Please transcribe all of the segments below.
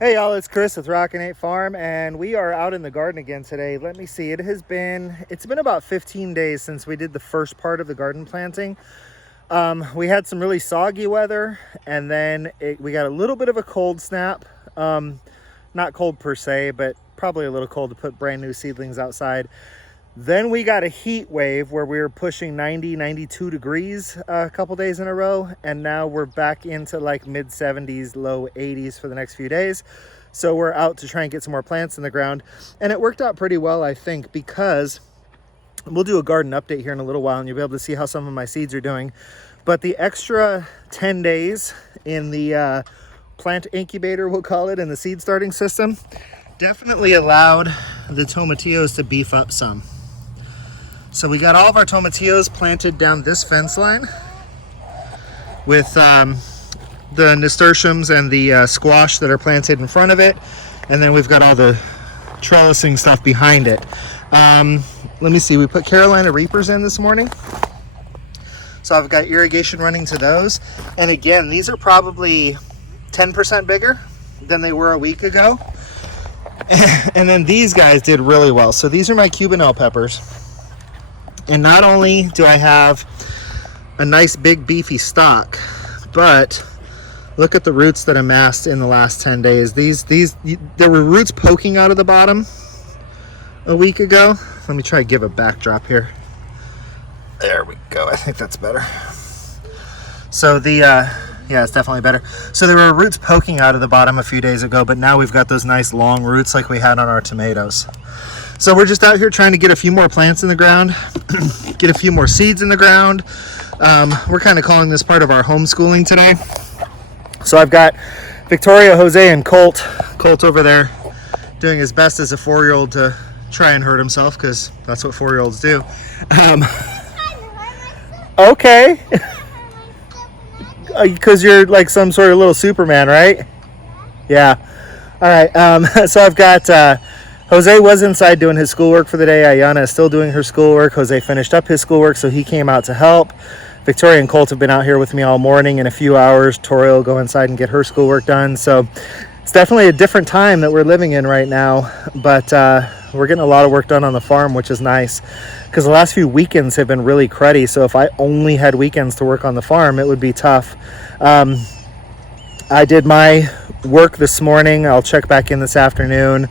Hey y'all, it's Chris with Rockin Farm, and we are out in the garden again today. Let me see, it's been about 15 days since we did the first part of the garden planting. We had some really soggy weather, and then we got a little bit of a cold snap. Not cold per se, but probably a little cold to put brand new seedlings outside. Then we got a heat wave where we were pushing 90, 92 degrees a couple days in a row. And now we're back into like mid 70s, low 80s for the next few days. So we're out to try and get some more plants in the ground. And it worked out pretty well, I think, because we'll do a garden update here in a little while and you'll be able to see how some of my seeds are doing. But the extra 10 days in the plant incubator, we'll call it, in the seed starting system, definitely allowed the tomatillos to beef up some. So we got all of our tomatillos planted down this fence line with the nasturtiums and the squash that are planted in front of it. And then we've got all the trellising stuff behind it. Let me see, we put Carolina Reapers in this morning. So I've got irrigation running to those. And again, these are probably 10% bigger than they were a week ago. And then these guys did really well. So these are my Cubanelle peppers. And not only do I have a nice big beefy stalk, but look at the roots that amassed in the last 10 days. There were roots poking out of the bottom a week ago. Let me try to give a backdrop here. There we go. I think that's better. So yeah, it's definitely better. So there were roots poking out of the bottom a few days ago, but now we've got those nice long roots like we had on our tomatoes. So we're just out here trying to get a few more plants in the ground, get a few more seeds in the ground. We're kind of calling this part of our homeschooling today. So I've got Victoria, Jose, and Colt. Colt over there doing his best as a 4-year-old to try and hurt himself, because that's what 4-year-olds do. Okay. Because you're like some sort of little Superman, right? Yeah. All right. So I've got... Jose was inside doing his schoolwork for the day. Ayana is still doing her schoolwork. Jose finished up his schoolwork, so he came out to help. Victoria and Colt have been out here with me all morning. In a few hours, Tori will go inside and get her schoolwork done. So it's definitely a different time that we're living in right now. But we're getting a lot of work done on the farm, which is nice, because the last few weekends have been really cruddy. So if I only had weekends to work on the farm, it would be tough. I did my work this morning. I'll check back in this afternoon.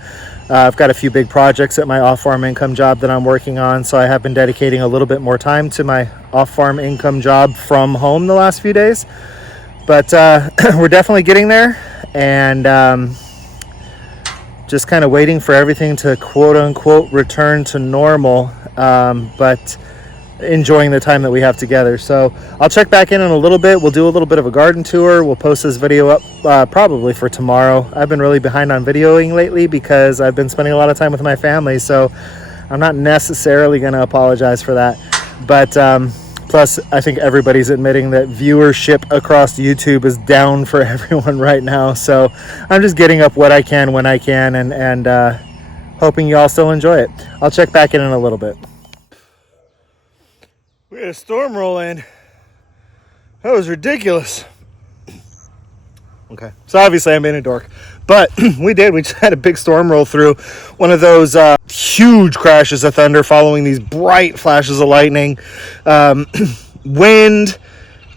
I've got a few big projects at my off-farm income job that I'm working on, so I have been dedicating a little bit more time to my off-farm income job from home the last few days. But we're definitely getting there, and just kind of waiting for everything to quote-unquote return to normal, but enjoying the time that we have together. So I'll check back in a little bit. We'll do a little bit of a garden tour. We'll post this video up probably for tomorrow. I've been really behind on videoing lately because I've been spending a lot of time with my family, so I'm not necessarily going to apologize for that. But plus, I think everybody's admitting that viewership across YouTube is down for everyone right now, so I'm just getting up what I can when I can, and hoping you all still enjoy it. I'll check back in a little bit. We had a storm roll in. That was ridiculous. Okay, so obviously I'm in a dork, but we just had a big storm roll through. One of those huge crashes of thunder following these bright flashes of lightning. Wind,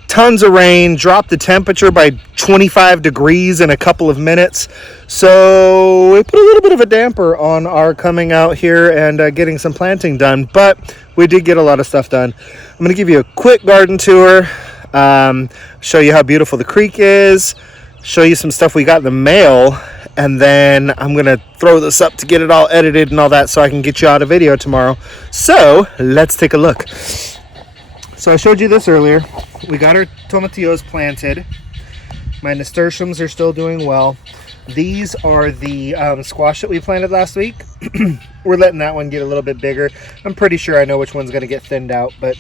tons of rain, dropped the temperature by 25 degrees in a couple of minutes. So it put a little bit of a damper on our coming out here and getting some planting done, but we did get a lot of stuff done. I'm going to give you a quick garden tour, show you how beautiful the creek is, show you some stuff we got in the mail, and then I'm going to throw this up to get it all edited and all that so I can get you out a video tomorrow. So let's take a look. So I showed you this earlier. We got our tomatillos planted. My nasturtiums are still doing well. These are the squash that we planted last week. We're letting that one get a little bit bigger. I'm pretty sure I know which one's going to get thinned out, but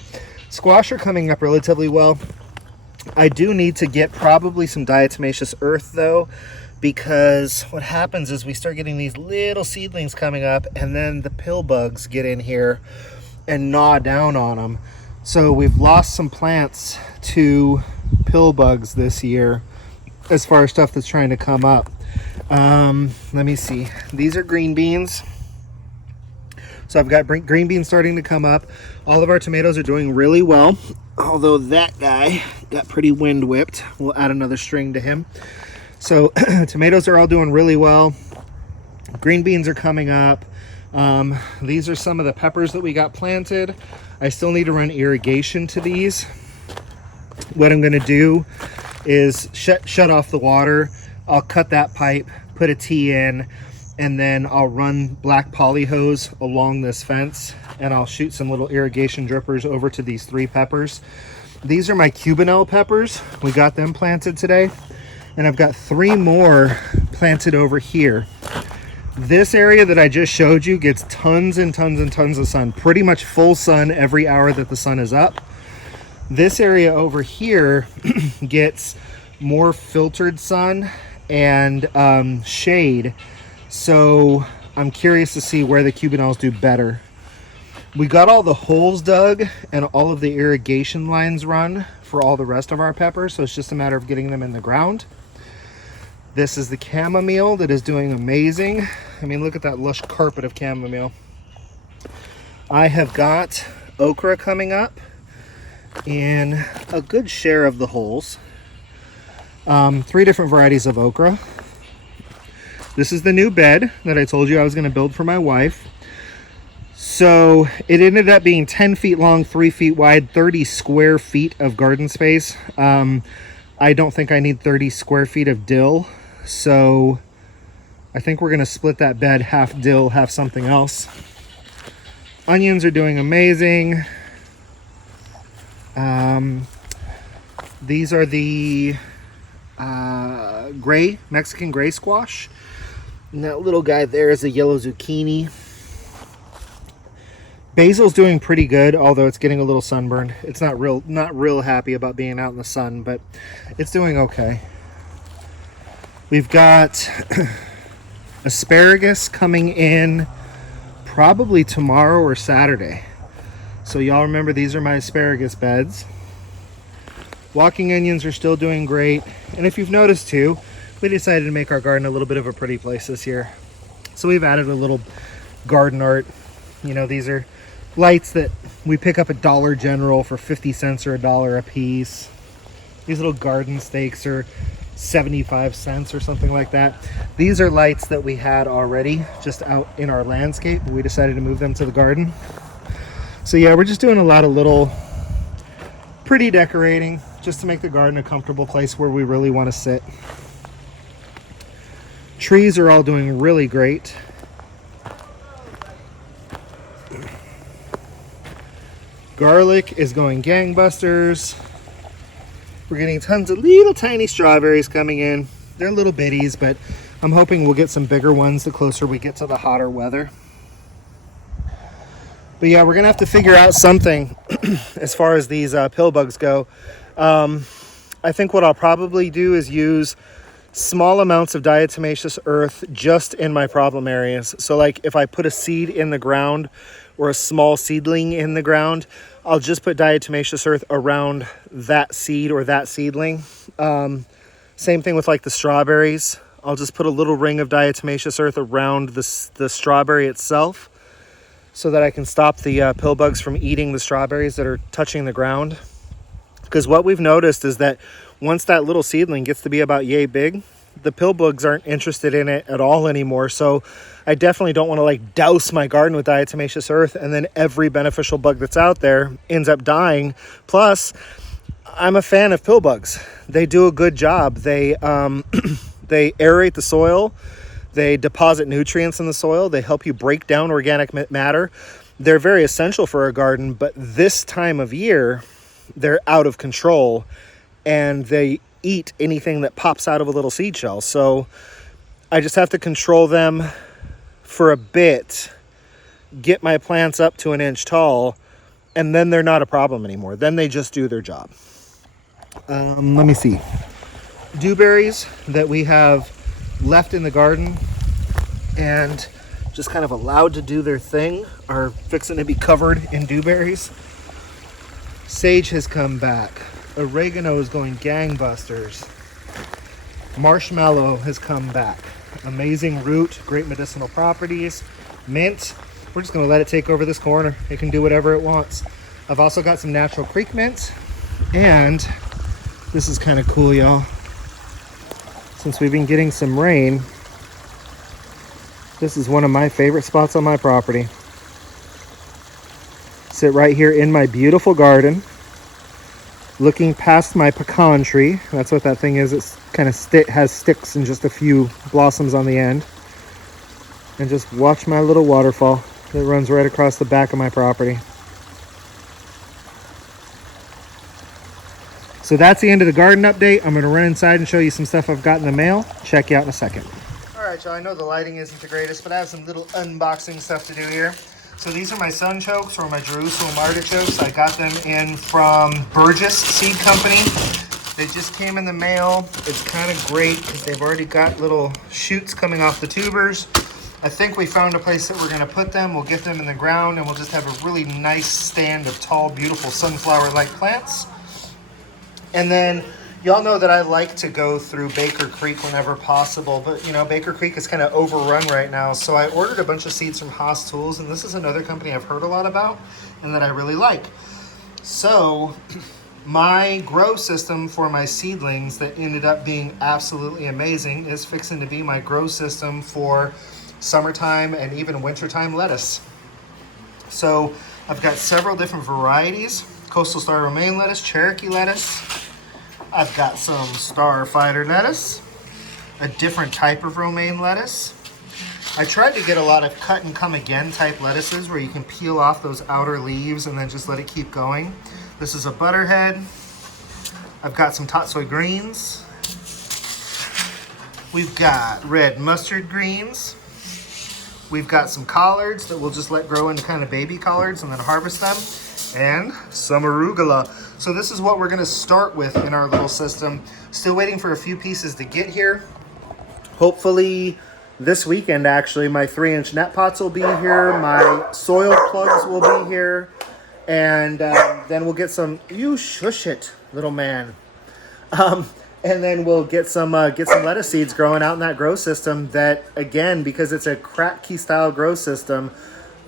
squash are coming up relatively well. I do need to get probably some diatomaceous earth though, because what happens is we start getting these little seedlings coming up, and then the pill bugs get in here and gnaw down on them. So we've lost some plants to pill bugs this year as far as stuff that's trying to come up. Let me see. These are green beans. So I've got green beans starting to come up. All of our tomatoes are doing really well, although that guy got pretty wind whipped. We'll add another string to him. So tomatoes are all doing really well. Green beans are coming up. These are some of the peppers that we got planted. I still need to run irrigation to these. What I'm going to do is shut off the water. I'll cut that pipe, put a T in, and then I'll run black poly hose along this fence, and I'll shoot some little irrigation drippers over to these 3 peppers. These are my Cubanelle peppers. We got them planted today, and I've got 3 more planted over here. This area that I just showed you gets tons and tons and tons of sun, pretty much full sun every hour that the sun is up. This area over here gets more filtered sun and shade. So I'm curious to see where the Cubanelles do better. We got all the holes dug and all of the irrigation lines run for all the rest of our peppers, so it's just a matter of getting them in the ground. This is the chamomile that is doing amazing. I mean, look at that lush carpet of chamomile. I have got okra coming up in a good share of the holes. 3 different varieties of okra. This is the new bed that I told you I was going to build for my wife. So it ended up being 10 feet long, 3 feet wide, 30 square feet of garden space. I don't think I need 30 square feet of dill. So I think we're going to split that bed, half dill, half something else. Onions are doing amazing. These are the Mexican gray squash. And that little guy there is a yellow zucchini. Basil's doing pretty good, although it's getting a little sunburned. It's not real happy about being out in the sun, but it's doing okay. We've got asparagus coming in probably tomorrow or Saturday. So y'all remember, these are my asparagus beds. Walking onions are still doing great. And if you've noticed too, we decided to make our garden a little bit of a pretty place this year. So we've added a little garden art. You know, these are lights that we pick up at Dollar General for 50 cents or $1 a piece. These little garden stakes are 75 cents or something like that. These are lights that we had already just out in our landscape. We decided to move them to the garden. So yeah, we're just doing a lot of little pretty decorating just to make the garden a comfortable place where we really want to sit. Trees are all doing really great. Garlic is going gangbusters. We're getting tons of little tiny strawberries coming in. They're little bitties, but I'm hoping we'll get some bigger ones the closer we get to the hotter weather. But yeah, we're gonna have to figure out something as far as these pill bugs go. I think what I'll probably do is use small amounts of diatomaceous earth just in my problem areas. So like if I put a seed in the ground or a small seedling in the ground, I'll just put diatomaceous earth around that seed or that seedling. Same thing with like the strawberries. I'll just put a little ring of diatomaceous earth around the strawberry itself so that I can stop the pill bugs from eating the strawberries that are touching the ground. Because what we've noticed is that once that little seedling gets to be about yay big, the pill bugs aren't interested in it at all anymore. So I definitely don't want to like douse my garden with diatomaceous earth and then every beneficial bug that's out there ends up dying. Plus, I'm a fan of pill bugs. They do a good job. They they aerate the soil. They deposit nutrients in the soil. They help you break down organic matter. They're very essential for a garden, but this time of year, they're out of control and they eat anything that pops out of a little seed shell. So I just have to control them for a bit, get my plants up to an inch tall, and then they're not a problem anymore. Then they just do their job. Let me see. Dewberries that we have left in the garden and just kind of allowed to do their thing are fixing to be covered in dewberries. Sage has come back. Oregano is going gangbusters. Marshmallow has come back. Amazing root, great medicinal properties. Mint, we're just gonna let it take over this corner. It can do whatever it wants. I've also got some natural creek mint, and this is kind of cool, y'all. Since we've been getting some rain, this is one of my favorite spots on my property. Sit right here in my beautiful garden, looking past my pecan tree. That's what that thing is. It's kind of has sticks and just a few blossoms on the end. And just watch my little waterfall that runs right across the back of my property. So that's the end of the garden update. I'm going to run inside and show you some stuff I've got in the mail. Check you out in a second. All right, y'all, I know the lighting isn't the greatest, but I have some little unboxing stuff to do here. So these are my sunchokes, or my Jerusalem artichokes. I got them in from Burgess Seed Company. They just came in the mail. It's kind of great because they've already got little shoots coming off the tubers. I think we found a place that we're going to put them. We'll get them in the ground, and we'll just have a really nice stand of tall, beautiful sunflower-like plants. And then y'all know that I like to go through Baker Creek whenever possible, but you know, Baker Creek is kind of overrun right now. So I ordered a bunch of seeds from Haas Tools, and this is another company I've heard a lot about and that I really like. So my grow system for my seedlings that ended up being absolutely amazing is fixing to be my grow system for summertime and even wintertime lettuce. So I've got several different varieties: Coastal Star Romaine lettuce, Cherokee lettuce. I've got some Starfighter lettuce, a different type of romaine lettuce. I tried to get a lot of cut and come again type lettuces where you can peel off those outer leaves and then just let it keep going. This is a butterhead. I've got some tatsoi greens. We've got red mustard greens. We've got some collards that we'll just let grow into kind of baby collards and then harvest them. And some arugula. So this is what we're going to start with in our little system. Still waiting for a few pieces to get here. Hopefully this weekend, actually, my 3-inch net pots will be here. My soil plugs will be here. And then we'll get some, you shush it, little man. And then we'll get some lettuce seeds growing out in that grow system that, again, because it's a Kratky style grow system,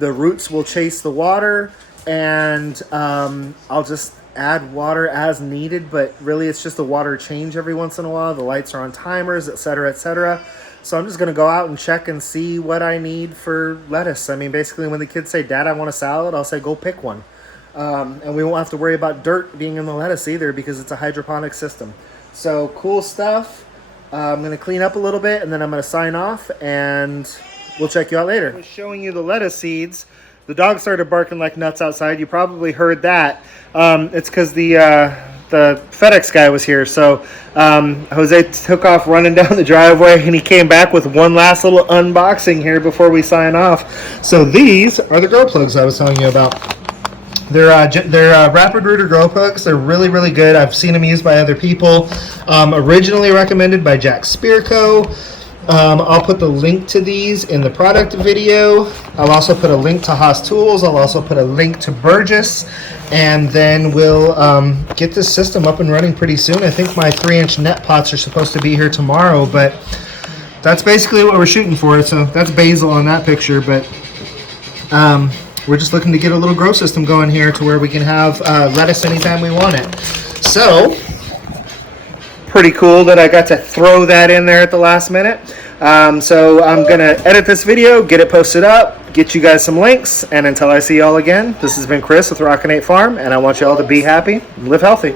the roots will chase the water, and I'll just add water as needed, but really it's just a water change every once in a while. The lights are on timers, etc., etc. So I'm just going to go out and check and see what I need for lettuce. I mean, basically when the kids say, "Dad, I want a salad," I'll say, "Go pick one." And we won't have to worry about dirt being in the lettuce either because it's a hydroponic system. So cool stuff. I'm going to clean up a little bit, and then I'm going to sign off, and we'll check you out later. I was showing you the lettuce seeds. The dog started barking like nuts outside. You probably heard that. It's because the FedEx guy was here. So Jose took off running down the driveway, and he came back with one last little unboxing here before we sign off. So these are the grow plugs I was telling you about. They're Rapid Rooter grow plugs. They're really, really good. I've seen them used by other people. Originally recommended by Jack Spearco. I'll put the link to these in the product video. I'll also put a link to Haas Tools. I'll also put a link to Burgess. And then we'll get this system up and running pretty soon. I think my 3-inch net pots are supposed to be here tomorrow, but that's basically what we're shooting for. So that's basil on that picture, but we're just looking to get a little grow system going here to where we can have lettuce anytime we want it. So pretty cool that I got to throw that in there at the last minute. So I'm going to edit this video, get it posted up, get you guys some links, and until I see y'all again, this has been Chris with Rockin Farm, and I want y'all to be happy and live healthy.